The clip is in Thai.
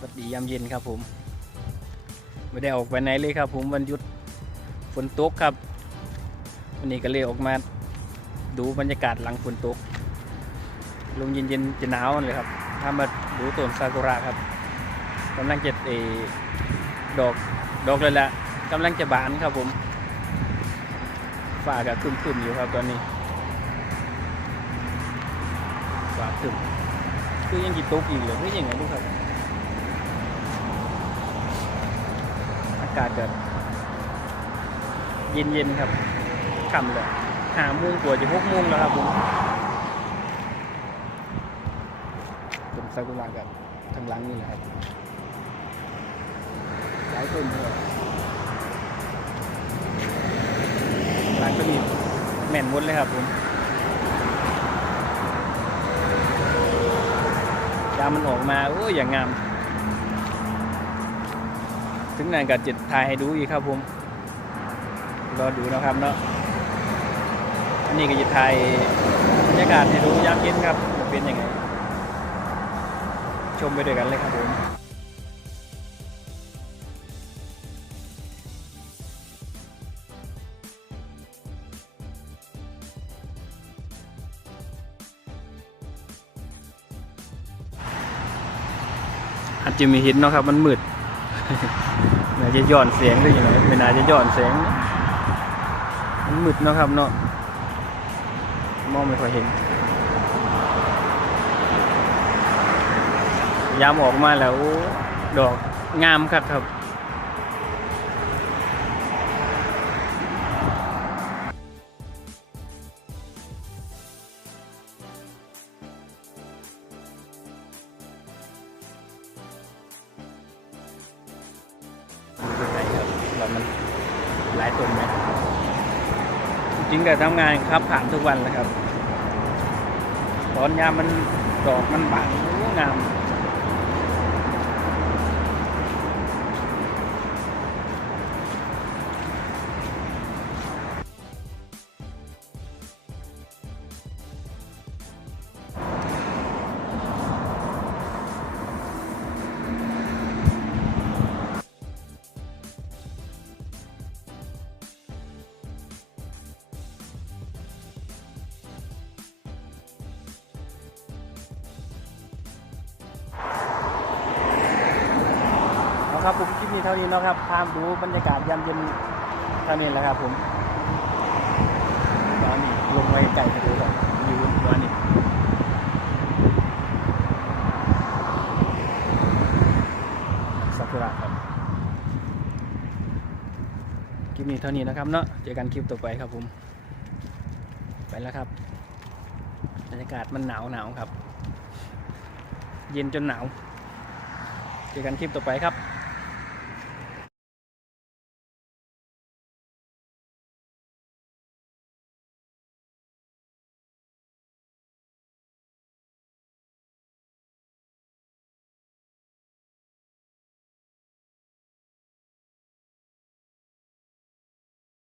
สวัสดียามเย็นครับผม ไม่ได้ออกไปไหนเลยครับผมวันหยุดฝนตกครับ วันนี้ก็เลยออกมาดูบรรยากาศหลังฝนตกลมเย็นๆจะหนาวเลยครับถ้ามาดูต้นซากุระครับกำลังจะเอดอกดอกเลยละกำลังจะบานครับผมฟ้าก็ครึมๆอยู่ครับตอนนี้ฟ้าคึมคือยังจิตกอีกเหรือไม่ยังไงลูกครับากาศแบบเย็นๆครับค่ำเลยหาโมงกว่าจะหกโมงแล้วครับผมต้นซากุระกับทางหลังนี่แหละครับหลายต้นเลยหลังก็มีแม่นหมดเลยครับผมยามันออกมาโอ้ยอย่างงาม ถึงนั่นก็จิตถ่ายให้ดูอีกครับผมรอดูนะครับเนาะอันนี้ก็จะถ่ายบรรยากาศให้ดูยามเย็นครับจะเป็นยังไง ชมไปด้วยกันเลยครับผมอาจจะมีเห็นเนาะครับมันมืด น่าจะย้อนเสียงหรือยังไงไม่น่าจะย้อนเสียง มันมืดเนาะครับเนาะ มองไม่ค่อยเห็น ยามออกมาแล้วดอกงามครับครับ หลายต้นไหมจริงกับทำงานครับผ่านทุกวันเลยครับ ตอนยามมันดอกมันบานงาม เอาครับผมคลิปนี้เท่านี้นะครับพามดูบรรยากาศยามเย็นเท่านี้แหละครับผมตอนนี้ลงไปไกลกันดูแล้ววิวตัวนี้ซากุระครับคลิปนี้เท่านี้นะครับเนาะเจอกันคลิปต่อไปครับผม ไปแล้วครับบรรยากาศมันหนาวหนาวครับ เย็นจนหนาวเจอกันคลิปต่อไปครับ